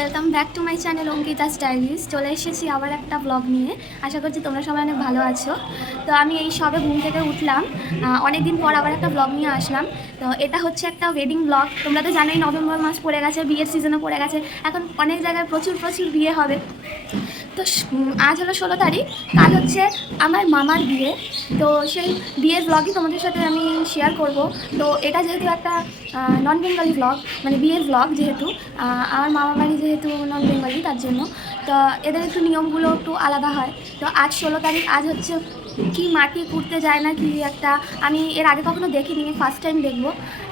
Welcome back to my channel Ankita stylish চলে এসেছি আবার একটা ব্লগ নিয়ে। আশা করছি তোমরা সবাই অনেক ভালো আছো। তো আমি এই সবে ঘুম থেকে উঠলাম। অনেক দিন পর আবার একটা ব্লগ নিয়ে আসলাম। তো এটা হচ্ছে একটা ওয়েডিং ব্লগ তোমরা তো জানোই, নভেম্বর মাস পড়ে গেছে, বিয়ের সিজনও পড়ে গেছে। এখন অনেক জায়গায় প্রচুর প্রচুর বিয়ে হবে। তো আজ হলো ষোলো তারিখ। কাল হচ্ছে আমার মামার বিয়ে। তো সেই বিয়ের ব্লগই তোমাদের সাথে আমি শেয়ার করব। তো এটা যেহেতু একটা নন বেঙ্গলি ব্লগ মানে বিয়ের ব্লগ যেহেতু আমার মামা বাড়ি যেহেতু নন বেঙ্গলি তার জন্য। তো এদের একটু নিয়মগুলো একটু আলাদা হয়। তো আজ ষোলো তারিখ, আজ হচ্ছে কি মাটি কুড়তে যায় না কি একটা, আমি এর আগে কখনো দেখিনি ফার্স্ট টাইম দেখব।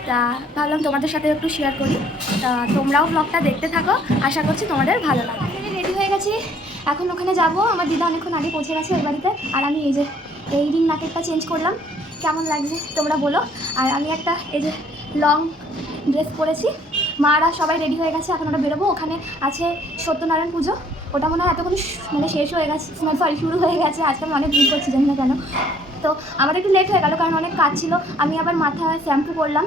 তা ভাবলাম তোমাদের সাথে একটু শেয়ার করি। তা তোমরাও ব্লগটা দেখতে থাকো। আশা করছি তোমাদের ভালো লাগবে। রেডি হয়ে গেছি? এখন ওখানে যাব, আমার দিদা অনেকক্ষণ আগে পৌঁছে গেছে ওই বাড়িতে। আর আমি এই যে এই রিং নাকেরটা চেঞ্জ করলাম। কেমন লাগছে তোমরা বলো। আর আমি একটা এই যে লং ড্রেস পরেছি। মারা সবাই রেডি হয়ে গেছে, এখন ওটা বেরোবো। ওখানে আছে সত্যনারায়ণ পুজো। ওটা মনে হয় এতক্ষণ মানে শেষ হয়ে গেছে সরি শুরু হয়ে গেছে। আজকে আমি অনেক ভিড় করছি, জানি না কেন। তো আমার একটু লেট হয়ে গেল, কারণ অনেক কাজ ছিল। আমি আবার মাথায় শ্যাম্পু করলাম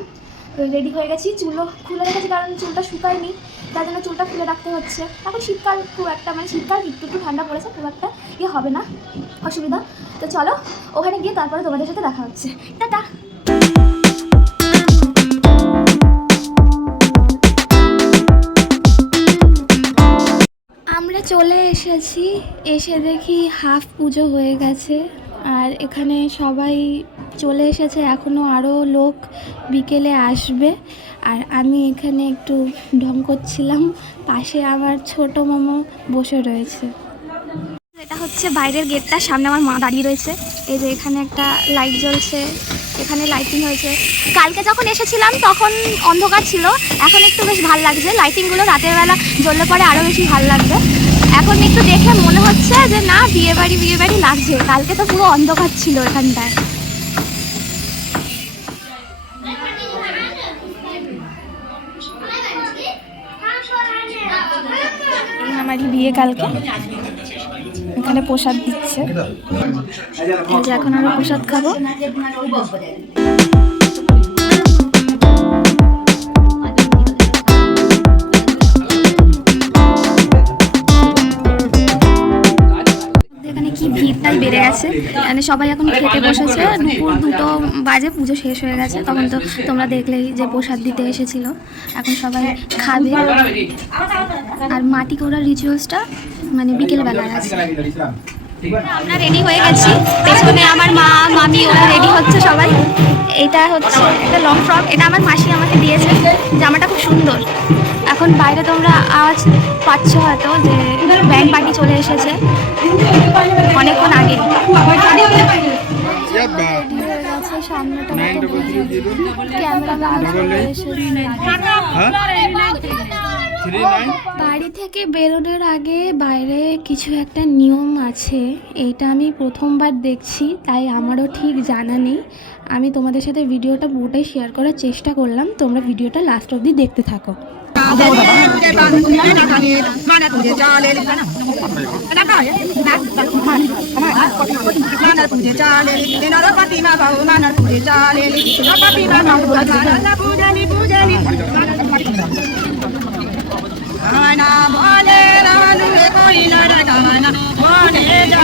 রেডি হয়ে গেছি। চুলও খুলে রেখেছি কারণ চুলটা শুকায়নি, তার জন্য চুলটা খুলে রাখতে হচ্ছে। এখন শীতকাল খুব একটা মানে শীতকাল একটু একটু ঠান্ডা পড়েছে, খুব একটা ইয়ে হবে না, অসুবিধা। তো চলো, ওখানে গিয়ে তারপরে তোমাদের সাথে দেখা হচ্ছে। টাটা! আমরা চলে এসেছি, এসে দেখি হাফ পুজো হয়ে গেছে, আর এখানে সবাই চলে এসেছে, এখনও আরও লোক বিকেলে আসবে। আর আমি এখানে একটু ঢং করছিলাম, পাশে আমার ছোট মামা বসে রয়েছে। এটা হচ্ছে বাইরের গেটটা, সামনে আমার মা দাঁড়িয়ে রয়েছে। এই যে এখানে একটা লাইট জ্বলছে, এখানে লাইটিং হয়েছে। কালকে যখন এসেছিলাম, তখন অন্ধকার ছিল। এখন একটু বেশ ভালো লাগছে লাইটিংগুলো রাতের বেলা জ্বললে পরে আরও বেশি ভালো লাগবে। এখন একটু দেখে মনে হচ্ছে যে, না বিয়ে বাড়ি বিয়ে বাড়ি লাগছে। কালকে তো পুরো অন্ধকার ছিল এখানটায়। বিয়ে কালকে। এখানে প্রসাদ দিচ্ছে। এখন আমরা প্রসাদ খাব। কি বেড়ে গেছে। মানে সবাই এখন খেতে বসেছে। দুপুর দুটো বাজে পুজো শেষ হয়ে গেছে। তখন তো তোমরা দেখলেই যে প্রসাদ দিতে এসেছিল। এখন সবাই খাবে। আর মাটি করার রিচুয়ালসটা মানে বিকেলবেলায় আছে। আমরা রেডি হয়ে গেছি। পেছনে আমার মা মামি ওরা রেডি হচ্ছে সবাই। এটা হচ্ছে একটা লং ফ্রক এটা আমার মাসি আমাকে দিয়েছে। জামাটা খুব সুন্দর। এখন বাইরে তোমরা আওয়াজ পাচ্ছ হয়তো যে ব্যান্ড পার্টি চলে এসেছে। অনেকক্ষণ আগে। বাড়ি থেকে বেরোনোর আগে বাইরে কিছু একটা নিয়ম আছে। এইটা আমি প্রথমবার দেখছি তাই আমারও ঠিক জানা নেই। আমি তোমাদের সাথে ভিডিওটা পুরোটাই শেয়ার করার চেষ্টা করলাম। তোমরা ভিডিওটা লাস্ট অবধি দেখতে থাকো। पूजे चालेली नरपतिमा भाऊ मानर पूजे चालेली नरपतिमा भाऊ पूजनी पूजनी गाना भोले रावण कोई नर गाना भोले जा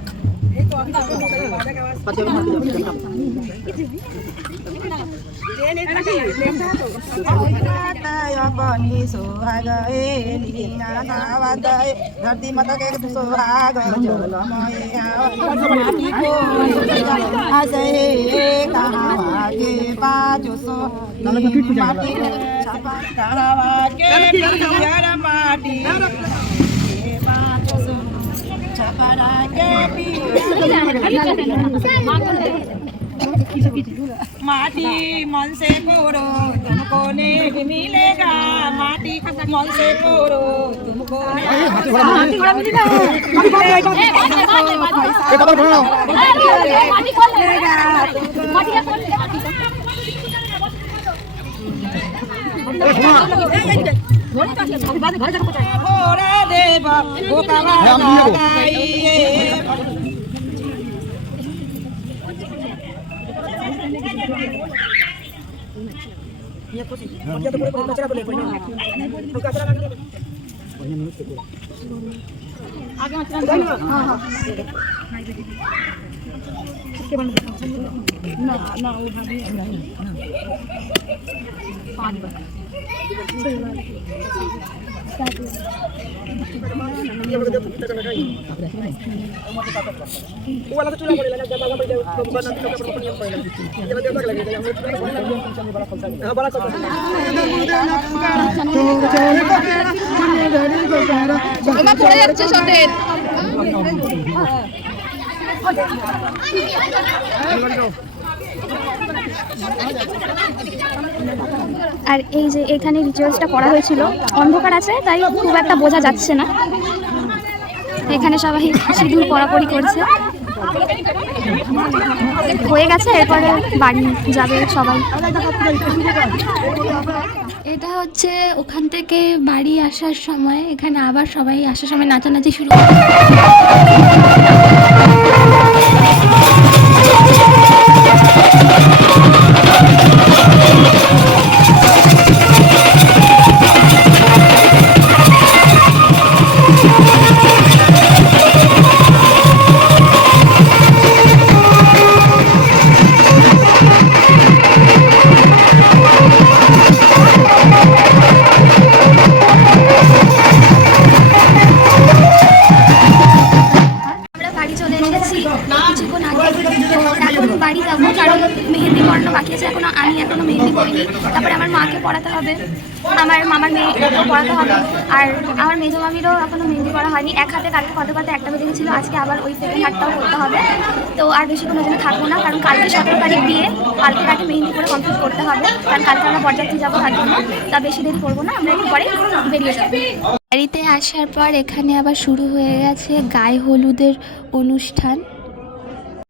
बनी सुहाग धरतीमा त के सुहाग మాటి మనసే కోరు తుమ్కోనే మిలేగా మాటి మనసే కోరు తుమ్కోనే మాటి కూడా మిలేగా మాటి కూడా మిలేగా మాటి కూడా మిలేగా আগে Wala ka tulang nila nagdabang pa daw baba ng tinapos pa niya pa. Dala dala lagi kaya mo tulang wala yung kung saan balak sa. Ah balak sa. Mama pura ya sesotin. Ah. আর এই যে এখানে রিচুয়ালসটা করা হয়েছিল, অন্ধকার আছে, তাই খুব একটা বোঝা যাচ্ছে না। এখানে সবাই সিঁদুর পড়াপড়ি করছে। হয়ে গেছে, এরপরে বাড়ি যাবে সবাই। এটা হচ্ছে ওখান থেকে বাড়ি আসার সময়, এখানে আবার সবাই আসার সময় নাচানাচি শুরু মেহেন্দি তারপরে আমার মাকে পড়াতে হবে। আমার মামার মেয়েকেও পড়াতে হবে। আর আমার মেজো মামিরও এখনও মেহেন্দি করা হয়নি। এক হাতে কালকে কত কত একটা বেজে গেছিল আজকে আবার ওই সেকেন্ড হাতটাও করতে হবে। তো আর বেশিক্ষণ কোনো জন্য থাকব না, কারণ কালকে সতেরো তারিখ দিয়ে কালকে তাকে মেহেন্দি করে কমপ্লিট করতে হবে। কারণ কালকে আমরা বরযাত্রী যাব তার জন্য। তা বেশি দেরি করব না, আমরা একটু পরে বেরিয়ে যাব। বাড়িতে আসার পর এখানে আবার শুরু হয়ে গেছে গায়ে হলুদের অনুষ্ঠান।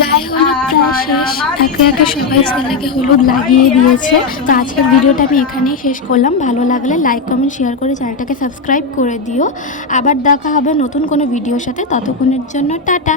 গায়ে হলুদ প্রায় শেষ। একে একে সবাই ছেলেকে হলুদ লাগিয়ে দিয়েছে। তো আজকের ভিডিওটা আমি এখানেই শেষ করলাম। ভালো লাগলে লাইক কমেন্ট শেয়ার করে চ্যানেলটাকে সাবস্ক্রাইব করে দিও। আবার দেখা হবে নতুন কোনো ভিডিওর সাথে। ততক্ষণের জন্য টাটা।